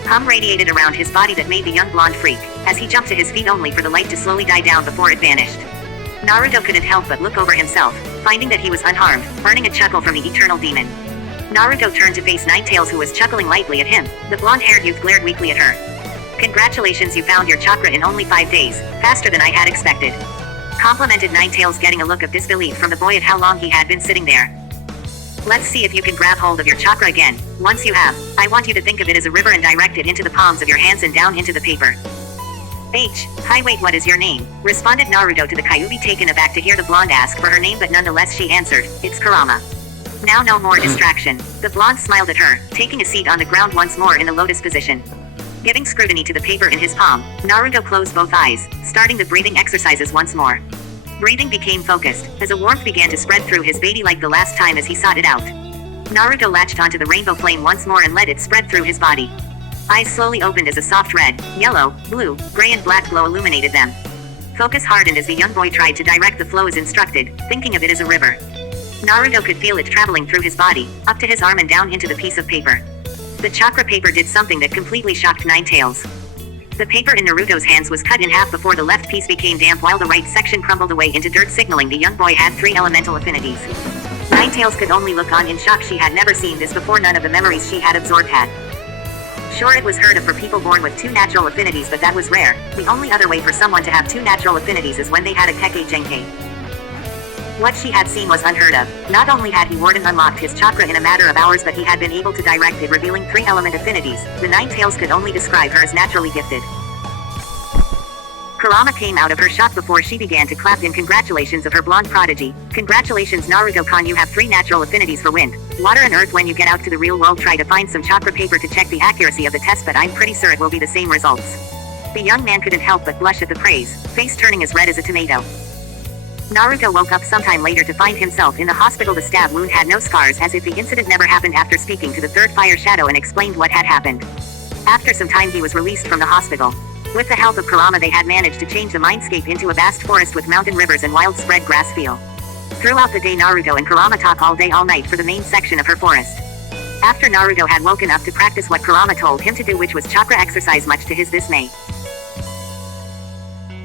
hum radiated around his body that made the young blonde freak, as he jumped to his feet only for the light to slowly die down before it vanished. Naruto couldn't help but look over himself, finding that he was unharmed, earning a chuckle from the eternal demon. Naruto turned to face Nine Tails, who was chuckling lightly at him. The blonde-haired youth glared weakly at her. Congratulations, you found your chakra in only 5 days, faster than I had expected. Complimented Nine Tails, getting a look of disbelief from the boy at how long he had been sitting there. Let's see if you can grab hold of your chakra again. Once you have, I want you to think of it as a river and direct it into the palms of your hands and down into the paper. Hi, wait, what is your name? Responded Naruto to the Kyuubi, taken aback to hear the blonde ask for her name, but nonetheless she answered, it's Kurama. Now no more distraction. The blonde smiled at her, taking a seat on the ground once more in the lotus position. Giving scrutiny to the paper in his palm, Naruto closed both eyes, starting the breathing exercises once more. Breathing became focused, as a warmth began to spread through his body like the last time as he sought it out. Naruto latched onto the rainbow flame once more and let it spread through his body. Eyes slowly opened as a soft red, yellow, blue, gray and black glow illuminated them. Focus hardened as the young boy tried to direct the flow as instructed, thinking of it as a river. Naruto could feel it traveling through his body, up to his arm and down into the piece of paper. The chakra paper did something that completely shocked Nine Tails. The paper in Naruto's hands was cut in half before the left piece became damp, while the right section crumbled away into dirt, signaling the young boy had 3 elemental affinities. Nine Tails could only look on in shock. She had never seen this before. None of the memories she had absorbed had Sure, it was heard of for people born with 2 natural affinities, but that was rare. The only other way for someone to have 2 natural affinities is when they had a Keke Genkai. What she had seen was unheard of. Not only had he Warden unlocked his chakra in a matter of hours, but he had been able to direct it, revealing 3 element affinities. The 9 Tails could only describe her as naturally gifted. Kurama came out of her shock before she began to clap in congratulations of her blonde prodigy. Congratulations Naruto-kun, you have 3 natural affinities for wind, water and earth. When you get out to the real world, try to find some chakra paper to check the accuracy of the test, but I'm pretty sure it will be the same results. The young man couldn't help but blush at the praise, face turning as red as a tomato. Naruto woke up sometime later to find himself in the hospital. The stab wound had no scars, as if the incident never happened. After speaking to the third fire shadow and explained what had happened, after some time he was released from the hospital. With the help of Kurama, they had managed to change the mindscape into a vast forest with mountain rivers and wild spread grass feel. Throughout the day, Naruto and Kurama talk all day all night for the main section of her forest. After Naruto had woken up to practice what Kurama told him to do, which was chakra exercise, much to his dismay.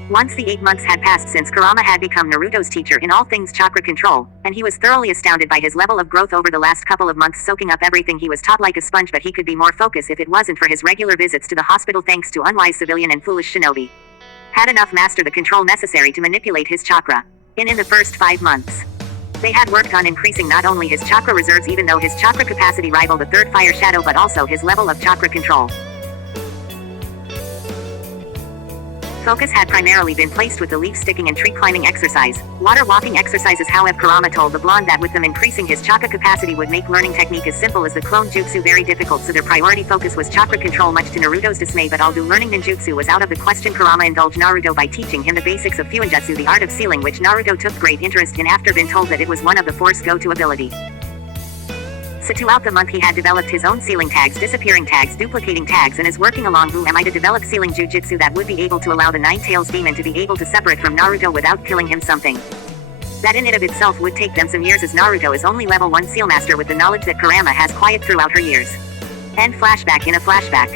Once the 8 months had passed since Kurama had become Naruto's teacher in all things chakra control, and he was thoroughly astounded by his level of growth over the last couple of months, soaking up everything he was taught like a sponge. But he could be more focused if it wasn't for his regular visits to the hospital, thanks to unwise civilian and foolish shinobi. Had enough master the control necessary to manipulate his chakra. In the first 5 months, they had worked on increasing not only his chakra reserves, even though his chakra capacity rivaled the third fire shadow, but also his level of chakra control. Focus had primarily been placed with the leaf sticking and tree climbing exercise, water walking exercises. However, Kurama told the blonde that with them increasing his chakra capacity would make learning technique as simple as the clone jutsu very difficult, so their priority focus was chakra control, much to Naruto's dismay. But although learning ninjutsu was out of the question, Kurama indulged Naruto by teaching him the basics of fuinjutsu, the art of sealing, which Naruto took great interest in after being told that it was one of the Force go-to ability. So throughout the month he had developed his own sealing tags, disappearing tags, duplicating tags, and is working along Who Am I to develop sealing jujitsu that would be able to allow the 9 Tails demon to be able to separate from Naruto without killing him, something that in and of itself would take them some years, as Naruto is only level 1 seal master with the knowledge that Kurama has acquired throughout her years. End flashback. In a flashback,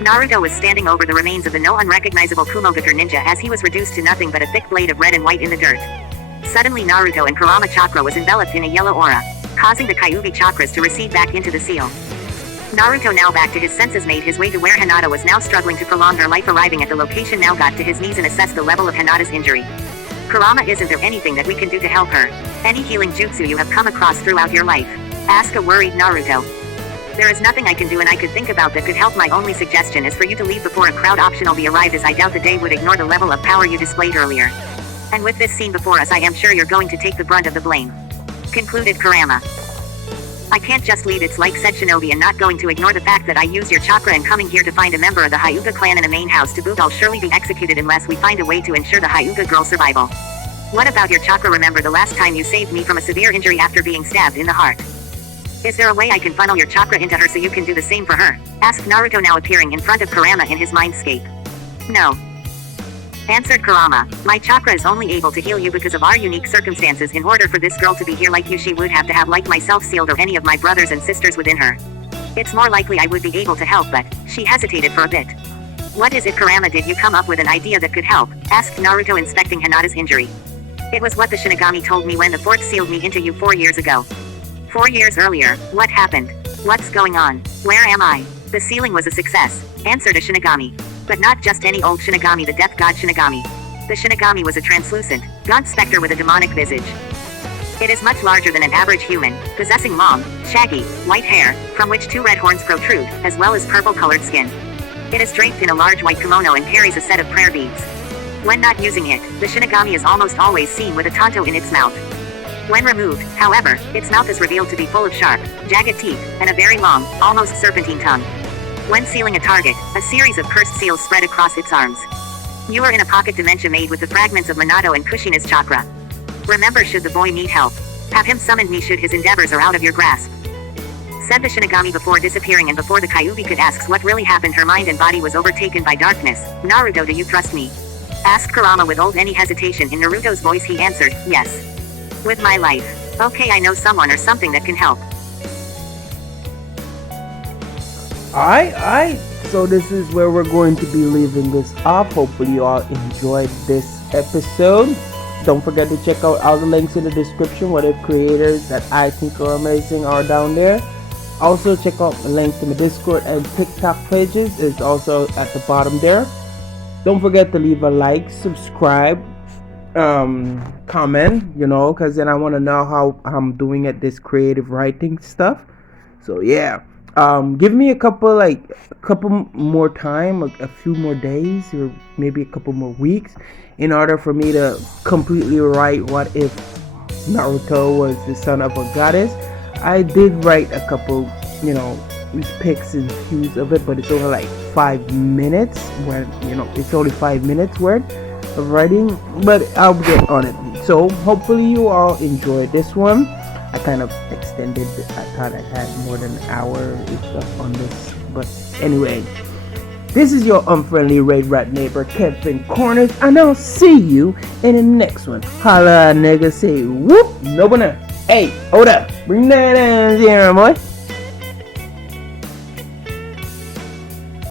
Naruto was standing over the remains of the no unrecognizable Kumogakur ninja, as he was reduced to nothing but a thick blade of red and white in the dirt. Suddenly Naruto and Kurama chakra was enveloped in a yellow aura, causing the Kyuubi chakras to recede back into the seal. Naruto, now back to his senses, made his way to where Hinata was now struggling to prolong her life. Arriving at the location, now got to his knees and assessed the level of Hinata's injury. Kurama, isn't there anything that we can do to help her? Any healing jutsu you have come across throughout your life? Asked a worried Naruto. There is nothing I can do and I could think about that could help. My only suggestion is for you to leave before a crowd optional be arrived, as I doubt the day would ignore the level of power you displayed earlier. And with this scene before us, I am sure you're going to take the brunt of the blame. Concluded Kurama. I can't just leave, it's like said shinobi, and not going to ignore the fact that I used your chakra and coming here to find a member of the Hyuga clan in a main house to boot. I'll surely be executed unless we find a way to ensure the Hyuga girl's survival. What about your chakra? Remember the last time you saved me from a severe injury after being stabbed in the heart? Is there a way I can funnel your chakra into her so you can do the same for her? Asked Naruto, now appearing in front of Kurama in his mindscape. No, answered Kurama. My chakra is only able to heal you because of our unique circumstances. In order for this girl to be here like you, she would have to have like myself sealed, or any of my brothers and sisters within her. It's more likely I would be able to help, but she hesitated for a bit. What is it, Kurama? Did you come up with an idea that could help? Asked Naruto, inspecting Hinata's injury. It was what the Shinigami told me when the force sealed me into you 4 years ago. 4 years earlier, what happened? What's going on? Where am I? The sealing was a success, answered a Shinigami. But not just any old Shinigami, the death god Shinigami. The Shinigami was a translucent, gaunt specter with a demonic visage. It is much larger than an average human, possessing long, shaggy, white hair, from which 2 red horns protrude, as well as purple-colored skin. It is draped in a large white kimono and carries a set of prayer beads. When not using it, the Shinigami is almost always seen with a tanto in its mouth. When removed, however, its mouth is revealed to be full of sharp, jagged teeth, and a very long, almost serpentine tongue. When sealing a target, a series of cursed seals spread across its arms. You are in a pocket dimension made with the fragments of Minato and Kushina's chakra. Remember, should the boy need help, have him summon me should his endeavors are out of your grasp. Said the Shinigami before disappearing, and before the Kyuubi could ask what really happened, her mind and body was overtaken by darkness. Naruto, do you trust me? Asked Kurama without any hesitation. In Naruto's voice he answered, yes. With my life. Okay, I know someone or something that can help. Alright, so this is where we're going to be leaving this off. Hopefully you all enjoyed this episode. Don't forget to check out all the links in the description, where the creators that I think are amazing are down there. Also, check out the links to my Discord and TikTok pages. It's also at the bottom there. Don't forget to leave a like, subscribe, comment, because then I want to know how I'm doing at this creative writing stuff. So yeah, give me a couple more time, a few more days, or maybe a couple more weeks, in order for me to completely write What If Naruto Was the Son of a Goddess. I did write a couple, picks and cues of it, but it's only like 5 minutes. When it's only 5 minutes worth of writing, but I'll get on it. So hopefully you all enjoyed this one. I kind of extended. I thought I had more than an hour and stuff on this, but anyway, this is your unfriendly Red Rat neighbor Kevin Corners, and I'll see you in the next one. Holla, nigga, say whoop, no banana. Hey, hold up, bring that ass here, boy.